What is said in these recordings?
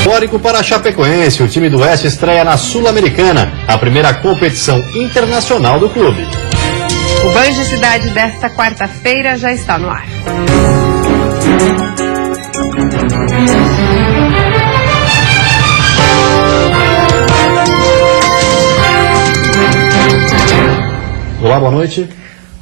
Histórico para a Chapecoense, o time do Oeste estreia na Sul-Americana, a primeira competição internacional do clube. O Banho de Cidade desta quarta-feira já está no ar. Olá, boa noite.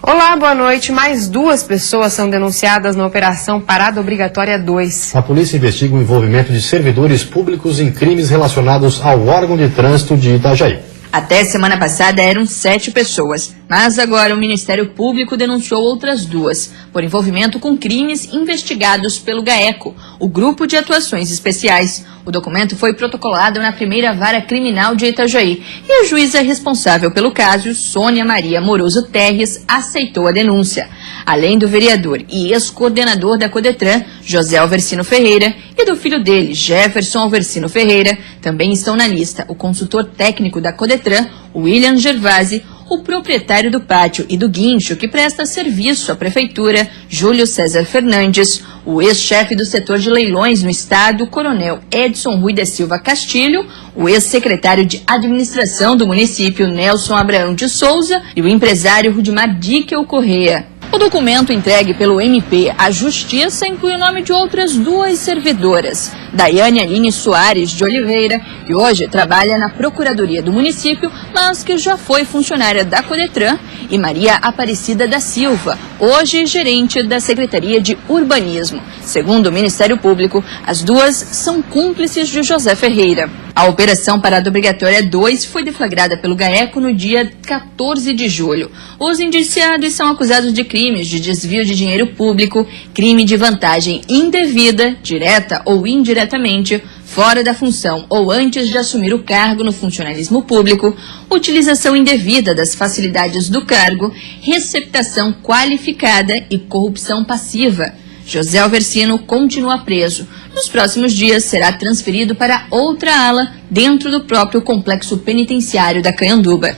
Olá, boa noite. Mais 2 pessoas são denunciadas na Operação Parada Obrigatória 2. A polícia investiga o envolvimento de servidores públicos em crimes relacionados ao órgão de trânsito de Itajaí. Até semana passada eram 7 pessoas, mas agora o Ministério Público denunciou outras 2, por envolvimento com crimes investigados pelo GAECO, o Grupo de Atuações Especiais. O documento foi protocolado na primeira vara criminal de Itajaí e a juíza responsável pelo caso, Sônia Maria Moroso Terres, aceitou a denúncia. Além do vereador e ex-coordenador da Codetran, José Alversino Ferreira, e do filho dele, Jefferson Alversino Ferreira, também estão na lista o consultor técnico da Codetran, William Gervasi, o proprietário do pátio e do guincho que presta serviço à prefeitura, Júlio César Fernandes, o ex-chefe do setor de leilões no estado, coronel Edson Rui da Silva Castilho, o ex-secretário de administração do município, Nelson Abraão de Souza, e o empresário Rudimar Díquel Corrêa. O documento entregue pelo MP à Justiça inclui o nome de outras 2 servidoras, Daiane Aline Soares de Oliveira, que hoje trabalha na Procuradoria do município, mas que já foi funcionária da Codetran, e Maria Aparecida da Silva, hoje gerente da Secretaria de Urbanismo. Segundo o Ministério Público, as 2 são cúmplices de José Ferreira. A Operação Parada Obrigatória 2 foi deflagrada pelo GAECO no dia 14 de julho. Os indiciados são acusados de crimes de desvio de dinheiro público, crime de vantagem indevida, direta ou indiretamente, fora da função ou antes de assumir o cargo no funcionalismo público, utilização indevida das facilidades do cargo, receptação qualificada e corrupção passiva. José Alversino continua preso. Nos próximos dias será transferido para outra ala dentro do próprio complexo penitenciário da Canhanduba.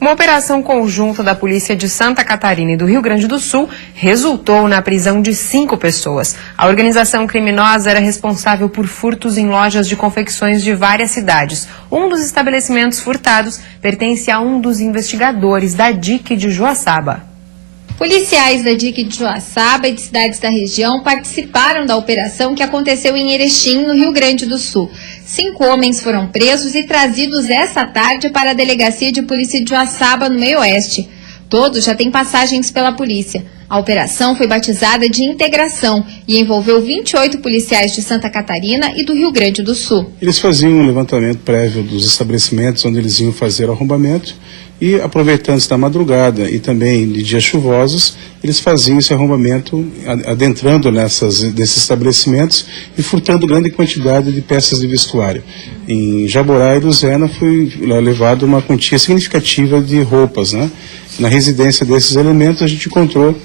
Uma operação conjunta da Polícia de Santa Catarina e do Rio Grande do Sul resultou na prisão de 5 pessoas. A organização criminosa era responsável por furtos em lojas de confecções de várias cidades. Um dos estabelecimentos furtados pertence a um dos investigadores da DIC de Joaçaba. Policiais da DIC de Joaçaba e de cidades da região participaram da operação que aconteceu em Erechim, no Rio Grande do Sul. 5 homens foram presos e trazidos essa tarde para a Delegacia de Polícia de Joaçaba, no Meio-Oeste. Todos já têm passagens pela polícia. A operação foi batizada de Integração e envolveu 28 policiais de Santa Catarina e do Rio Grande do Sul. Eles faziam um levantamento prévio dos estabelecimentos onde eles iam fazer o arrombamento e, aproveitando-se da madrugada e também de dias chuvosos, eles faziam esse arrombamento adentrando desses estabelecimentos e furtando grande quantidade de peças de vestuário. Em Jaborá e Luzerna foi levado uma quantia significativa de roupas, né? Na residência desses elementos a gente encontrou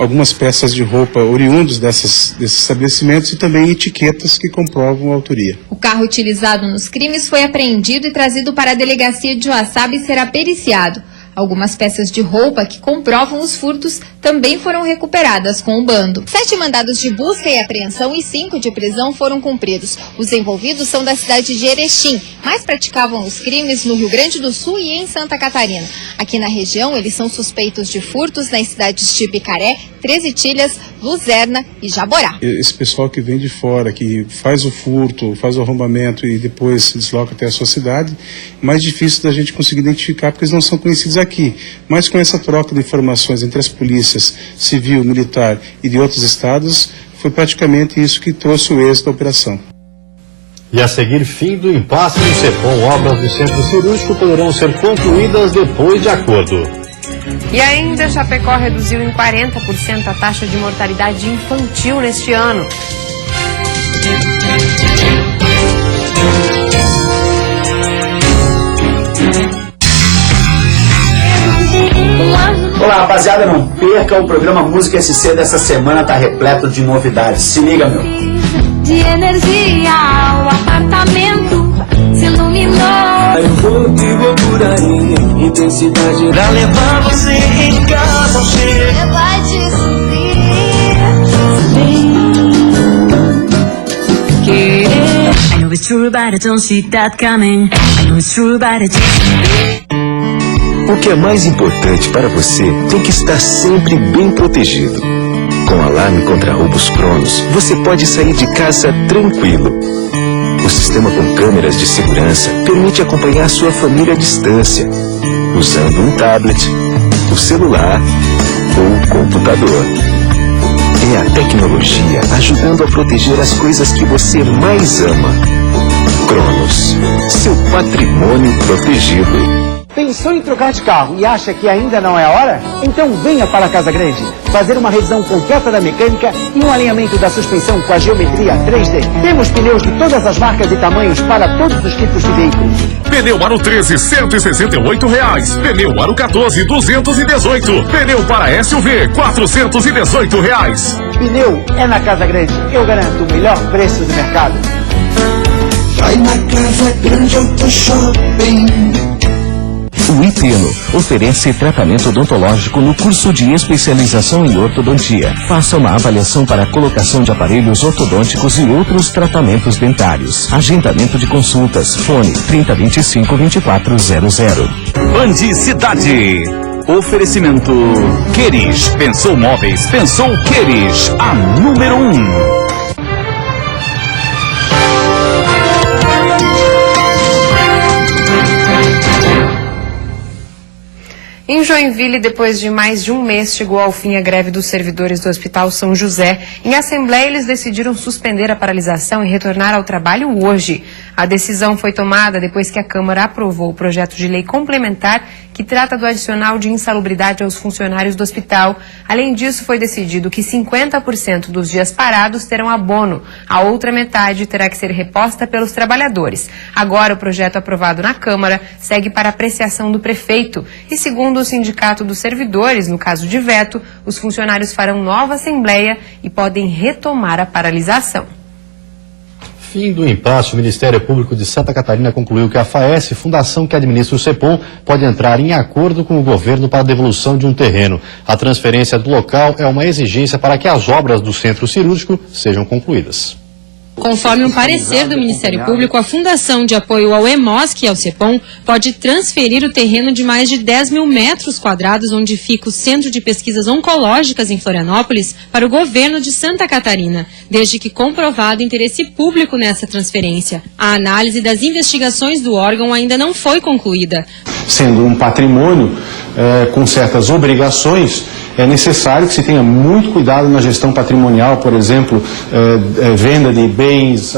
algumas peças de roupa oriundos desses estabelecimentos e também etiquetas que comprovam a autoria. O carro utilizado nos crimes foi apreendido e trazido para a Delegacia de Joaçaba e será periciado. Algumas peças de roupa que comprovam os furtos também foram recuperadas com o bando. 7 mandados de busca e apreensão e 5 de prisão foram cumpridos. Os envolvidos são da cidade de Erechim, mas praticavam os crimes no Rio Grande do Sul e em Santa Catarina. Aqui na região, eles são suspeitos de furtos nas cidades de Picaré, Três Itilhas, Luzerna e Jaborá. Esse pessoal que vem de fora, que faz o furto, faz o arrombamento e depois se desloca até a sua cidade, mais difícil da gente conseguir identificar porque eles não são conhecidos aqui. Mas com essa troca de informações entre as polícias civil, militar e de outros estados, foi praticamente isso que trouxe o êxito da operação. E a seguir, fim do impasse no Cepom, obras do centro cirúrgico poderão ser concluídas depois de acordo. E ainda, Chapecó reduziu em 40% a taxa de mortalidade infantil neste ano. Olá, rapaziada, não perca o programa Música SC dessa semana, tá repleto de novidades. Se liga, meu. De energia, o apartamento se iluminou. Eu vou por aí, intensidade pra levar você em casa. Você vai te subir, querer. know it's true, but I don't see that coming. I know it's true, but I just... O que é mais importante para você tem que estar sempre bem protegido. Com o alarme contra roubos Cronos, você pode sair de casa tranquilo. O sistema com câmeras de segurança permite acompanhar sua família à distância, usando um tablet, o celular ou o computador. É a tecnologia ajudando a proteger as coisas que você mais ama. Cronos, seu patrimônio protegido. Pensou em trocar de carro e acha que ainda não é a hora? Então venha para a Casa Grande fazer uma revisão completa da mecânica e um alinhamento da suspensão com a geometria 3D. Temos pneus de todas as marcas e tamanhos para todos os tipos de veículos. Pneu Aro 13, R$168. Pneu Aro 14, R$218. Pneu para SUV, R$418. Pneu é na Casa Grande. Eu garanto o melhor preço do mercado. Vai na Casa Grande Auto Shopping. O Iteno oferece tratamento odontológico no curso de especialização em ortodontia. Faça uma avaliação para a colocação de aparelhos ortodônticos e outros tratamentos dentários. Agendamento de consultas. Fone 3025-2400. Band Cidade. Oferecimento Queris. Pensou móveis, pensou Queris. A número 1. Em Joinville, depois de mais de um mês, chegou ao fim a greve dos servidores do Hospital São José. Em assembleia, eles decidiram suspender a paralisação e retornar ao trabalho hoje. A decisão foi tomada depois que a Câmara aprovou o projeto de lei complementar que trata do adicional de insalubridade aos funcionários do hospital. Além disso, foi decidido que 50% dos dias parados terão abono. A outra metade terá que ser reposta pelos trabalhadores. Agora, o projeto aprovado na Câmara segue para apreciação do prefeito. E segundo o Sindicato dos Servidores, no caso de veto, os funcionários farão nova assembleia e podem retomar a paralisação. Fim do impasse, o Ministério Público de Santa Catarina concluiu que a FAES, fundação que administra o CEPOM, pode entrar em acordo com o governo para a devolução de um terreno. A transferência do local é uma exigência para que as obras do centro cirúrgico sejam concluídas. Conforme um parecer do Ministério Público, a Fundação de Apoio ao EMOSC e ao CEPOM pode transferir o terreno de mais de 10 mil metros quadrados onde fica o Centro de Pesquisas Oncológicas em Florianópolis para o governo de Santa Catarina, desde que comprovado interesse público nessa transferência. A análise das investigações do órgão ainda não foi concluída. Sendo um patrimônio com certas obrigações, é necessário que se tenha muito cuidado na gestão patrimonial, por exemplo, venda de bens,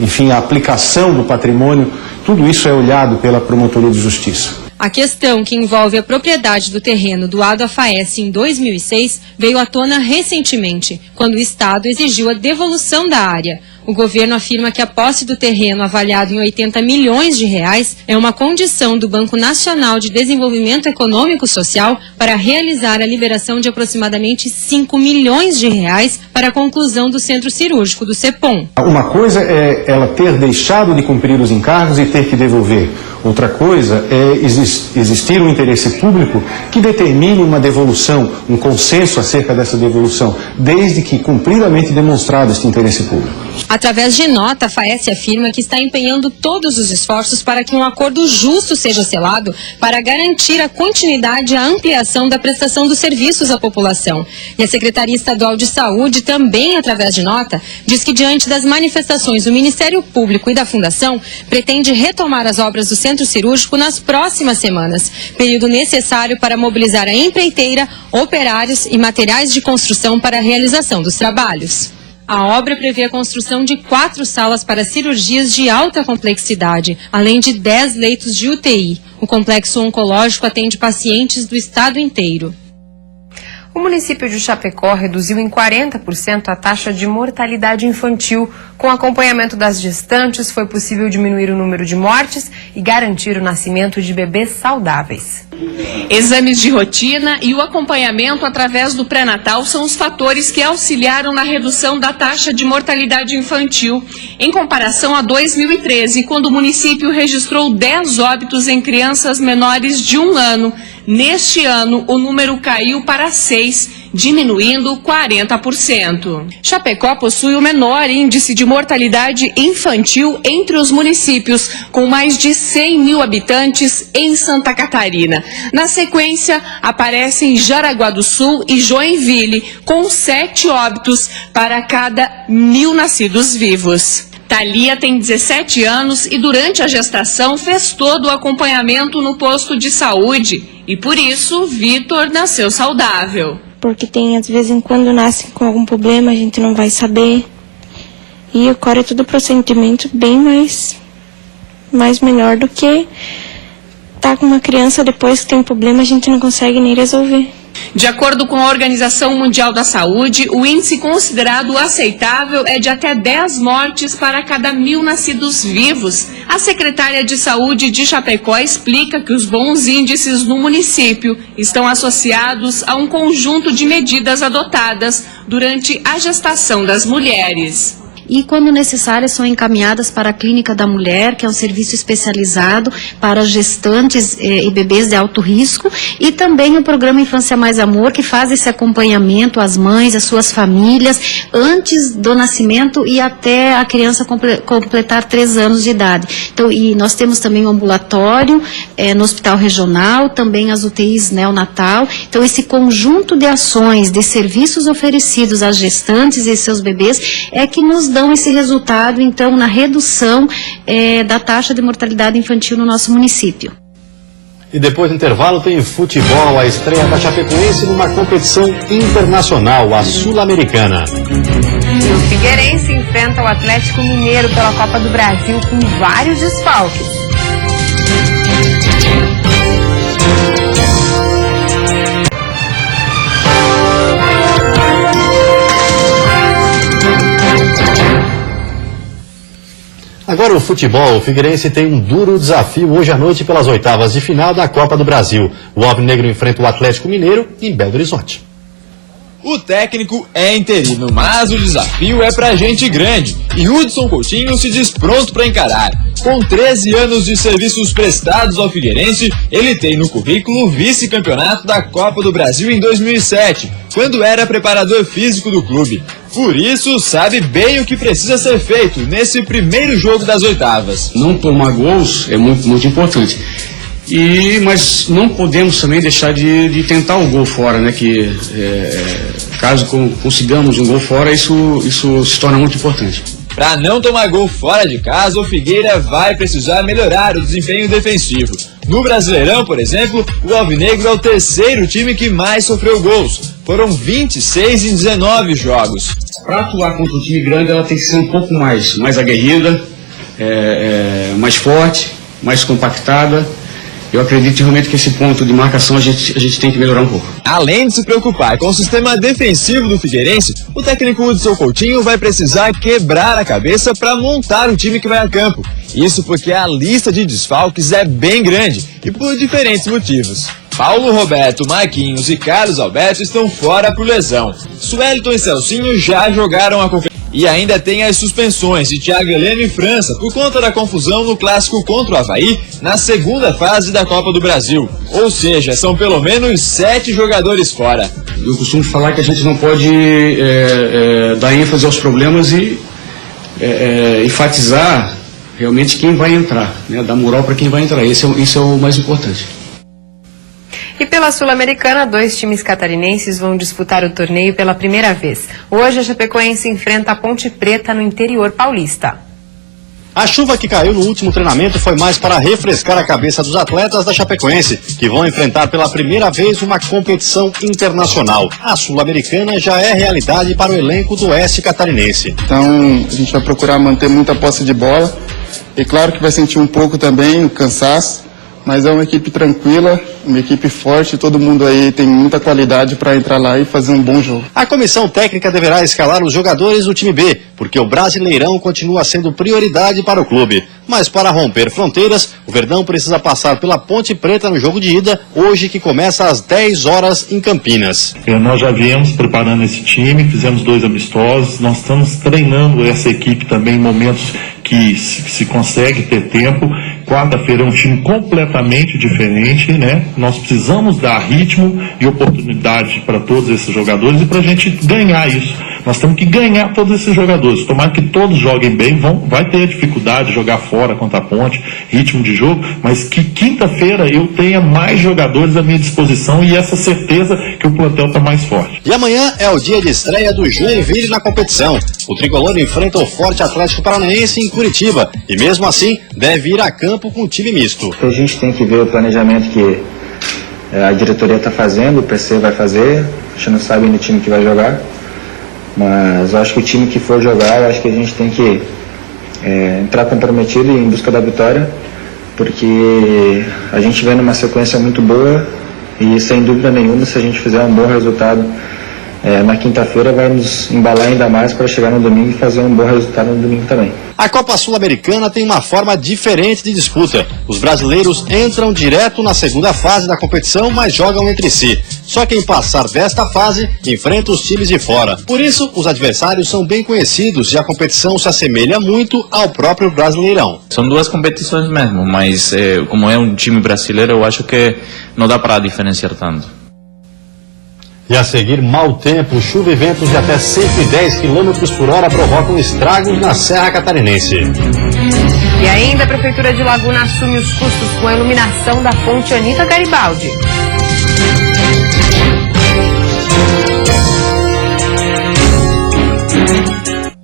enfim, a aplicação do patrimônio, tudo isso é olhado pela Promotoria de Justiça. A questão que envolve a propriedade do terreno doado à FAES em 2006 veio à tona recentemente, quando o Estado exigiu a devolução da área. O governo afirma que a posse do terreno, avaliado em 80 milhões de reais, é uma condição do Banco Nacional de Desenvolvimento Econômico e Social para realizar a liberação de aproximadamente 5 milhões de reais para a conclusão do centro cirúrgico do CEPOM. Uma coisa é ela ter deixado de cumprir os encargos e ter que devolver. Outra coisa é existir um interesse público que determine uma devolução, um consenso acerca dessa devolução, desde que cumpridamente demonstrado este interesse público. Através de nota, a FAES afirma que está empenhando todos os esforços para que um acordo justo seja selado para garantir a continuidade e a ampliação da prestação dos serviços à população. E a Secretaria Estadual de Saúde também, através de nota, diz que diante das manifestações do Ministério Público e da Fundação, pretende retomar as obras do centro cirúrgico nas próximas semanas, período necessário para mobilizar a empreiteira, operários e materiais de construção para a realização dos trabalhos. A obra prevê a construção de 4 salas para cirurgias de alta complexidade, além de 10 leitos de UTI. O complexo oncológico atende pacientes do estado inteiro. O município de Chapecó reduziu em 40% a taxa de mortalidade infantil. Com o acompanhamento das gestantes, foi possível diminuir o número de mortes e garantir o nascimento de bebês saudáveis. Exames de rotina e o acompanhamento através do pré-natal são os fatores que auxiliaram na redução da taxa de mortalidade infantil, em comparação a 2013, quando o município registrou 10 óbitos em crianças menores de 1 ano. Neste ano, o número caiu para 6, diminuindo 40%. Chapecó possui o menor índice de mortalidade infantil entre os municípios, com mais de 100 mil habitantes em Santa Catarina. Na sequência, aparecem Jaraguá do Sul e Joinville, com 7 óbitos para cada 1.000 nascidos vivos. Thalia tem 17 anos e durante a gestação fez todo o acompanhamento no posto de saúde. E por isso, Vitor nasceu saudável. Porque tem, às vezes, quando nasce com algum problema, a gente não vai saber. E o coro é todo procedimento bem mais melhor do que tá com uma criança depois que tem um problema, a gente não consegue nem resolver. De acordo com a Organização Mundial da Saúde, o índice considerado aceitável é de até 10 mortes para cada 1.000 nascidos vivos. A secretária de Saúde de Chapecó explica que os bons índices no município estão associados a um conjunto de medidas adotadas durante a gestação das mulheres. E, quando necessárias, são encaminhadas para a Clínica da Mulher, que é um serviço especializado para gestantes e bebês de alto risco, e também o programa Infância Mais Amor, que faz esse acompanhamento às mães, às suas famílias, antes do nascimento e até a criança completar 3 anos de idade. Então, e nós temos também um ambulatório no Hospital Regional, também as UTIs neonatal. Então, esse conjunto de ações, de serviços oferecidos às gestantes e seus bebês, é que nos dão esse resultado, então, na redução da taxa de mortalidade infantil no nosso município. E depois do intervalo tem futebol, a estreia da Chapecoense numa competição internacional, a Sul-Americana. E o Figueirense enfrenta o Atlético Mineiro pela Copa do Brasil com vários desfalques. Agora o futebol, o Figueirense tem um duro desafio hoje à noite pelas oitavas de final da Copa do Brasil. O Alvinegro enfrenta o Atlético Mineiro em Belo Horizonte. O técnico é interino, mas o desafio é pra gente grande. E Hudson Coutinho se diz pronto para encarar. Com 13 anos de serviços prestados ao Figueirense, ele tem no currículo o vice-campeonato da Copa do Brasil em 2007, quando era preparador físico do clube. Por isso, sabe bem o que precisa ser feito nesse primeiro jogo das oitavas. Não tomar gols é muito importante. Mas não podemos também deixar de tentar o gol fora, né? Caso consigamos um gol fora, isso se torna muito importante. Para não tomar gol fora de casa, o Figueira vai precisar melhorar o desempenho defensivo. No Brasileirão, por exemplo, o Alvinegro é o terceiro time que mais sofreu gols. Foram 26 em 19 jogos. Para atuar contra um time grande, ela tem que ser um pouco mais aguerrida, mais forte, mais compactada. Eu acredito realmente que esse ponto de marcação a gente tem que melhorar um pouco. Além de se preocupar com o sistema defensivo do Figueirense, o técnico Hudson Coutinho vai precisar quebrar a cabeça para montar o time que vai a campo. Isso porque a lista de desfalques é bem grande e por diferentes motivos. Paulo Roberto, Marquinhos e Carlos Alberto estão fora por lesão. Suelton e Celcinho já jogaram a competição. E ainda tem as suspensões de Thiago Heleno e França por conta da confusão no clássico contra o Avaí na segunda fase da Copa do Brasil. Ou seja, são pelo menos 7 jogadores fora. Eu costumo falar que a gente não pode dar ênfase aos problemas e enfatizar realmente quem vai entrar, né? Dar moral para quem vai entrar. Isso é o mais importante. E pela Sul-Americana, 2 times catarinenses vão disputar o torneio pela primeira vez. Hoje a Chapecoense enfrenta a Ponte Preta no interior paulista. A chuva que caiu no último treinamento foi mais para refrescar a cabeça dos atletas da Chapecoense, que vão enfrentar pela primeira vez uma competição internacional. A Sul-Americana já é realidade para o elenco do Oeste Catarinense. Então a gente vai procurar manter muita posse de bola. E claro que vai sentir um pouco também o cansaço. Mas é uma equipe tranquila, uma equipe forte, todo mundo aí tem muita qualidade para entrar lá e fazer um bom jogo. A comissão técnica deverá escalar os jogadores do time B, porque o Brasileirão continua sendo prioridade para o clube. Mas para romper fronteiras, o Verdão precisa passar pela Ponte Preta no jogo de ida, hoje que começa às 10 horas em Campinas. Nós já viemos preparando esse time, fizemos 2 amistosos, nós estamos treinando essa equipe também em momentos que se consegue ter tempo. Quarta-feira é um time completamente diferente, né? Nós precisamos dar ritmo e oportunidade para todos esses jogadores e para a gente ganhar isso. Nós temos que ganhar todos esses jogadores. Tomara que todos joguem bem, vai ter dificuldade de jogar fora contra a Ponte, ritmo de jogo, mas que quinta-feira eu tenha mais jogadores à minha disposição e essa certeza que o plantel está mais forte. E amanhã é o dia de estreia do Joinville na competição. O tricolor enfrenta o Forte Atlético Paranaense em Curitiba e mesmo assim deve ir a campo com um time misto. A gente tem que ver o planejamento que a diretoria está fazendo, o PC vai fazer, a gente não sabe ainda o time que vai jogar, mas eu acho que o time que for jogar, eu acho que a gente tem que entrar comprometido e em busca da vitória, porque a gente vem numa sequência muito boa e sem dúvida nenhuma, se a gente fizer um bom resultado na quinta-feira, vai nos embalar ainda mais para chegar no domingo e fazer um bom resultado no domingo também. A Copa Sul-Americana tem uma forma diferente de disputa. Os brasileiros entram direto na segunda fase da competição, mas jogam entre si. Só quem passar desta fase enfrenta os times de fora. Por isso, os adversários são bem conhecidos e a competição se assemelha muito ao próprio Brasileirão. São duas competições mesmo, mas como é um time brasileiro, eu acho que não dá para diferenciar tanto. E a seguir, mau tempo, chuva e ventos de até 110 km por hora provocam estragos na Serra Catarinense. E ainda a Prefeitura de Laguna assume os custos com a iluminação da Ponte Anita Garibaldi.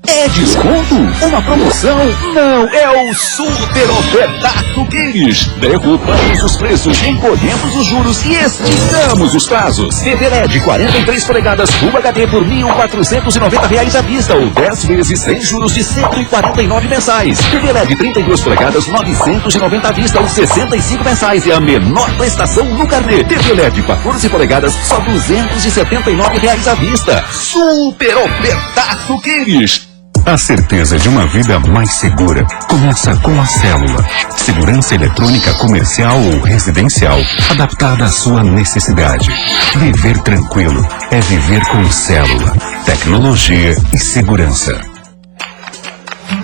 É desconto? Uma promoção? Não, é o Super Ofertaço Queires. Derrubamos os preços, encolhemos os juros e esticamos os prazos. TV LED 43 polegadas Full HD por R$ 1.490 à vista ou 10 vezes sem juros de R$ 149 mensais. TV LED 32 polegadas 990 à vista ou 65 mensais e a menor prestação no carnê. TV LED 14 polegadas só R$ 279 à vista. Super Ofertaço Queires. A certeza de uma vida mais segura começa com a Célula. Segurança eletrônica comercial ou residencial, adaptada à sua necessidade. Viver tranquilo é viver com Célula. Tecnologia e segurança.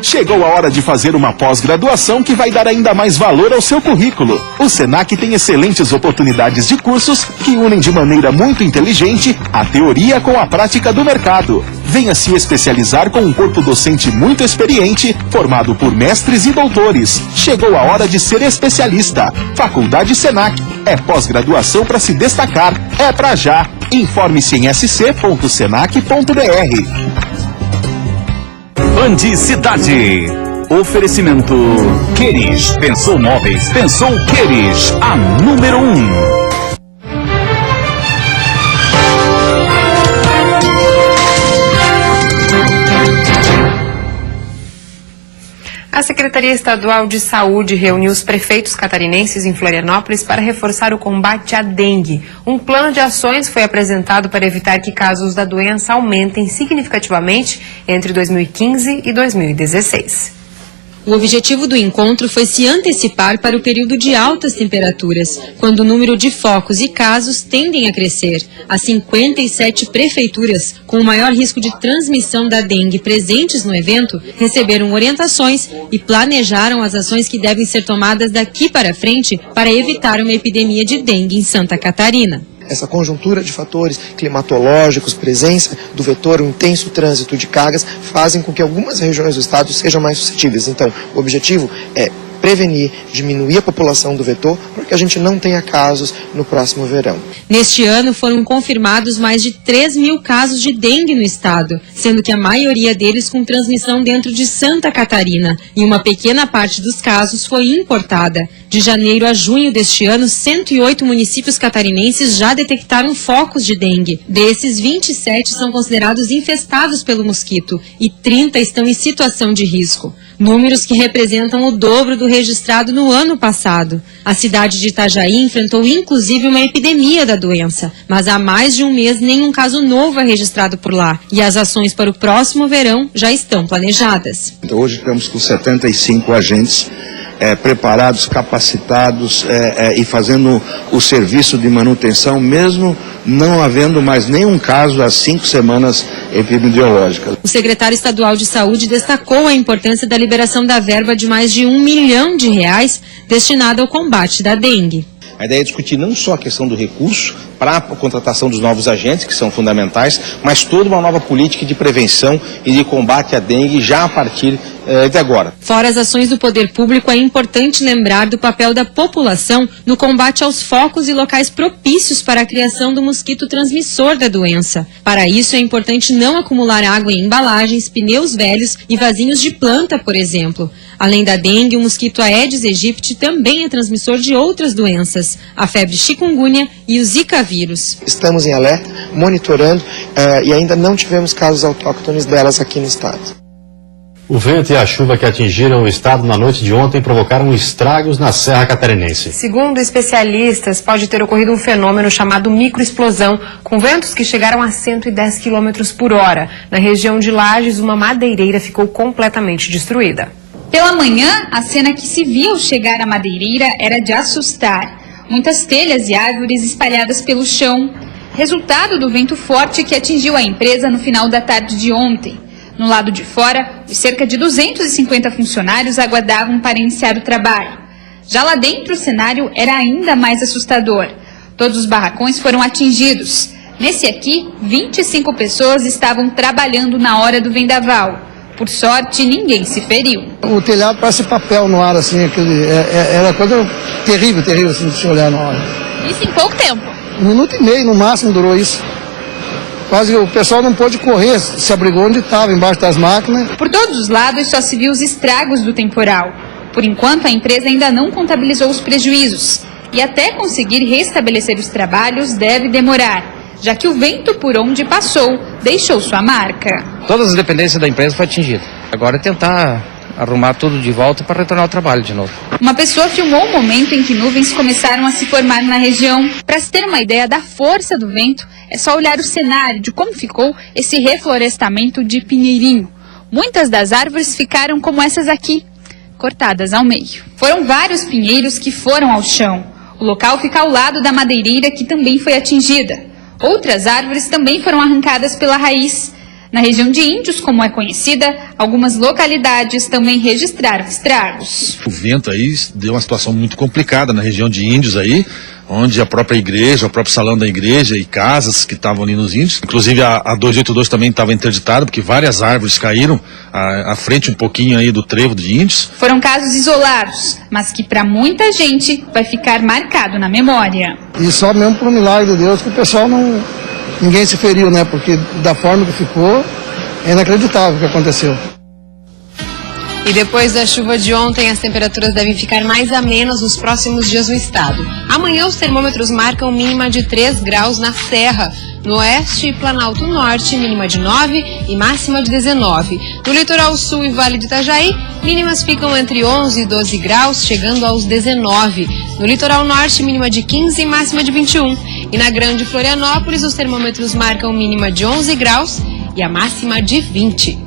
Chegou a hora de fazer uma pós-graduação que vai dar ainda mais valor ao seu currículo. O Senac tem excelentes oportunidades de cursos que unem de maneira muito inteligente a teoria com a prática do mercado. Venha se especializar com um corpo docente muito experiente, formado por mestres e doutores. Chegou a hora de ser especialista. Faculdade Senac. É pós-graduação para se destacar. É pra já. Informe-se em sc.senac.br. Band Cidade. Oferecimento Queris. Pensou móveis, pensou Queris. A número 1. A Secretaria Estadual de Saúde reuniu os prefeitos catarinenses em Florianópolis para reforçar o combate à dengue. Um plano de ações foi apresentado para evitar que casos da doença aumentem significativamente entre 2015 e 2016. O objetivo do encontro foi se antecipar para o período de altas temperaturas, quando o número de focos e casos tendem a crescer. As 57 prefeituras com o maior risco de transmissão da dengue presentes no evento receberam orientações e planejaram as ações que devem ser tomadas daqui para frente para evitar uma epidemia de dengue em Santa Catarina. Essa conjuntura de fatores climatológicos, presença do vetor, o intenso trânsito de cargas, fazem com que algumas regiões do estado sejam mais suscetíveis. Então, o objetivo é prevenir, diminuir a população do vetor, para que a gente não tenha casos no próximo verão. Neste ano foram confirmados mais de 3 mil casos de dengue no estado, sendo que a maioria deles com transmissão dentro de Santa Catarina, e uma pequena parte dos casos foi importada. De janeiro a junho deste ano, 108 municípios catarinenses já detectaram focos de dengue. Desses, 27 são considerados infestados pelo mosquito e 30 estão em situação de risco. Números que representam o dobro do registrado no ano passado. A cidade de Itajaí enfrentou inclusive uma epidemia da doença, mas há mais de um mês nenhum caso novo é registrado por lá e as ações para o próximo verão já estão planejadas. Hoje estamos com 75 agentes preparados, capacitados e fazendo o serviço de manutenção, mesmo não havendo mais nenhum caso há 5 semanas epidemiológicas. O secretário estadual de Saúde destacou a importância da liberação da verba de mais de R$1 milhão destinada ao combate da dengue. A ideia é discutir não só a questão do recurso para a contratação dos novos agentes, que são fundamentais, mas toda uma nova política de prevenção e de combate à dengue já a partir de agora. Fora as ações do poder público, é importante lembrar do papel da população no combate aos focos e locais propícios para a criação do mosquito transmissor da doença. Para isso, é importante não acumular água em embalagens, pneus velhos e vasinhos de planta, por exemplo. Além da dengue, o mosquito Aedes aegypti também é transmissor de outras doenças, a febre chikungunya e o Zika vírus. Estamos em alerta, monitorando e ainda não tivemos casos autóctones delas aqui no estado. O vento e a chuva que atingiram o estado na noite de ontem provocaram estragos na Serra Catarinense. Segundo especialistas, pode ter ocorrido um fenômeno chamado microexplosão, com ventos que chegaram a 110 km por hora. Na região de Lages, uma madeireira ficou completamente destruída. Pela manhã, a cena que se viu ao chegar à madeireira era de assustar. Muitas telhas e árvores espalhadas pelo chão. Resultado do vento forte que atingiu a empresa no final da tarde de ontem. No lado de fora, os cerca de 250 funcionários aguardavam para iniciar o trabalho. Já lá dentro, o cenário era ainda mais assustador. Todos os barracões foram atingidos. Nesse aqui, 25 pessoas estavam trabalhando na hora do vendaval. Por sorte, ninguém se feriu. O telhado parece papel no ar, assim, era coisa terrível, assim, de se olhar na hora. Isso em pouco tempo? 1 minuto e meio, no máximo, durou isso. Quase o pessoal não pôde correr, se abrigou onde estava, embaixo das máquinas. Por todos os lados só se viu os estragos do temporal. Por enquanto, a empresa ainda não contabilizou os prejuízos. E até conseguir restabelecer os trabalhos deve demorar, já que o vento por onde passou deixou sua marca. Todas as dependências da empresa foram atingidas. Agora é tentar arrumar tudo de volta para retornar ao trabalho de novo. Uma pessoa filmou o momento em que nuvens começaram a se formar na região. Para se ter uma ideia da força do vento, é só olhar o cenário de como ficou esse reflorestamento de Pinheirinho. Muitas das árvores ficaram como essas aqui, cortadas ao meio. Foram vários pinheiros que foram ao chão. O local fica ao lado da madeireira, que também foi atingida. Outras árvores também foram arrancadas pela raiz. Na região de Índios, como é conhecida, algumas localidades também registraram estragos. O vento aí deu uma situação muito complicada na região de Índios aí, onde a própria igreja, o próprio salão da igreja e casas que estavam ali nos Índios. Inclusive a 282 também estava interditada, porque várias árvores caíram à frente um pouquinho aí do trevo de Índios. Foram casos isolados, mas que para muita gente vai ficar marcado na memória. E só mesmo por um milagre de Deus que o pessoal não... Ninguém se feriu, né? Porque da forma que ficou, é inacreditável o que aconteceu. E depois da chuva de ontem, as temperaturas devem ficar mais amenas nos próximos dias no estado. Amanhã, os termômetros marcam mínima de 3 graus na Serra. No oeste e Planalto Norte, mínima de 9 e máxima de 19. No litoral sul e Vale do Itajaí, mínimas ficam entre 11 e 12 graus, chegando aos 19. No litoral norte, mínima de 15 e máxima de 21. E na Grande Florianópolis, os termômetros marcam mínima de 11 graus e a máxima de 20.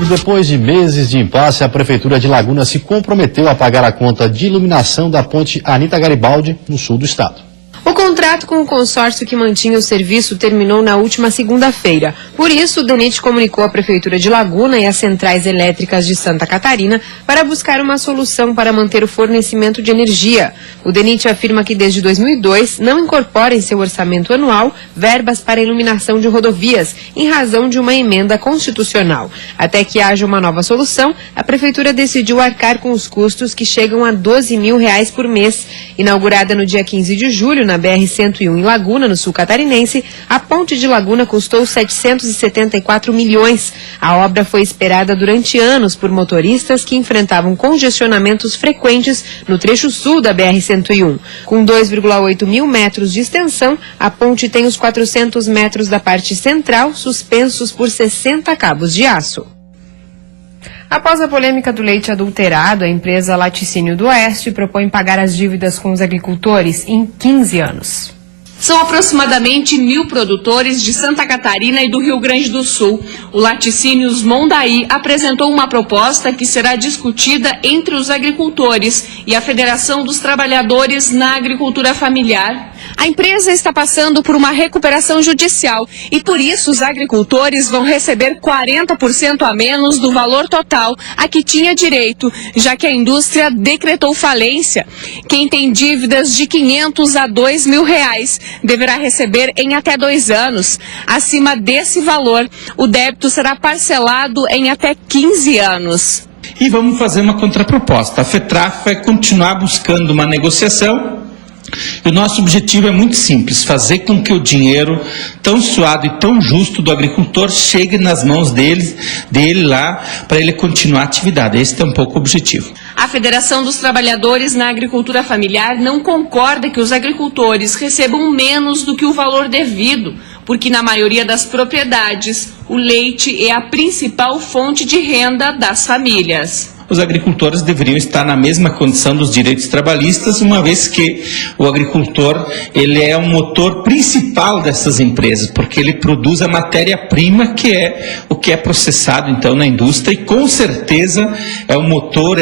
E depois de meses de impasse, a Prefeitura de Laguna se comprometeu a pagar a conta de iluminação da ponte Anita Garibaldi, no sul do estado. O contrato com o consórcio que mantinha o serviço terminou na última segunda-feira. Por isso, o DENIT comunicou à Prefeitura de Laguna e às centrais elétricas de Santa Catarina para buscar uma solução para manter o fornecimento de energia. O DENIT afirma que desde 2002 não incorpora em seu orçamento anual verbas para iluminação de rodovias, em razão de uma emenda constitucional. Até que haja uma nova solução, a Prefeitura decidiu arcar com os custos que chegam a R$12 mil por mês. Inaugurada no dia 15 de julho, na BR-101 em Laguna, no sul catarinense, a ponte de Laguna custou 774 milhões. A obra foi esperada durante anos por motoristas que enfrentavam congestionamentos frequentes no trecho sul da BR-101. Com 2,8 mil metros de extensão, a ponte tem os 400 metros da parte central suspensos por 60 cabos de aço. Após a polêmica do leite adulterado, a empresa Laticínio do Oeste propõe pagar as dívidas com os agricultores em 15 anos. São aproximadamente 1.000 produtores de Santa Catarina e do Rio Grande do Sul. O Laticínios Mondaí apresentou uma proposta que será discutida entre os agricultores e a Federação dos Trabalhadores na Agricultura Familiar. A empresa está passando por uma recuperação judicial e, por isso, os agricultores vão receber 40% a menos do valor total a que tinha direito, já que a indústria decretou falência. Quem tem dívidas de R$500 a R$2.000 deverá receber em até 2 anos. Acima desse valor, o débito será parcelado em até 15 anos. E vamos fazer uma contraproposta. A FETRAF vai continuar buscando uma negociação. E o nosso objetivo é muito simples, fazer com que o dinheiro tão suado e tão justo do agricultor chegue nas mãos dele lá, para ele continuar a atividade. Esse é um pouco o objetivo. A Federação dos Trabalhadores na Agricultura Familiar não concorda que os agricultores recebam menos do que o valor devido, porque na maioria das propriedades, o leite é a principal fonte de renda das famílias. Os agricultores deveriam estar na mesma condição dos direitos trabalhistas, uma vez que o agricultor ele é o motor principal dessas empresas, porque ele produz a matéria-prima que é o que é processado então na indústria e com certeza é o motor,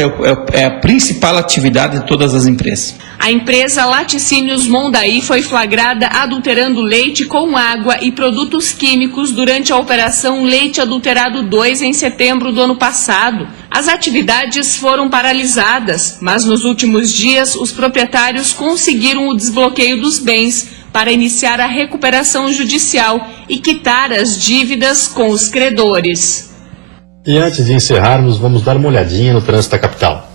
é a principal atividade de todas as empresas. A empresa Laticínios Mondaí foi flagrada adulterando leite com água e produtos químicos durante a Operação Leite Adulterado 2 em setembro do ano passado. As atividades foram paralisadas, mas nos últimos dias os proprietários conseguiram o desbloqueio dos bens para iniciar a recuperação judicial e quitar as dívidas com os credores. E antes de encerrarmos, vamos dar uma olhadinha no trânsito da capital.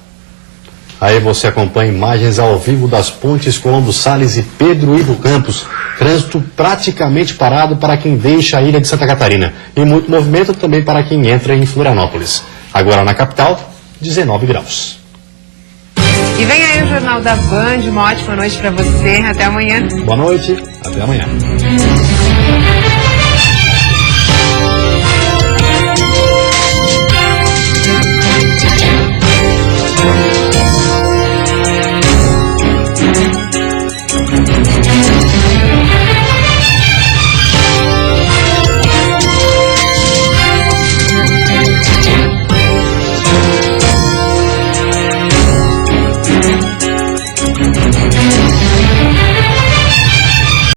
Aí você acompanha imagens ao vivo das pontes Colombo Salles e Pedro Ivo Campos. Trânsito praticamente parado para quem deixa a ilha de Santa Catarina. E muito movimento também para quem entra em Florianópolis. Agora na capital, 19 graus. E vem aí o Jornal da Band. Uma ótima noite para você. Até amanhã. Boa noite. Até amanhã.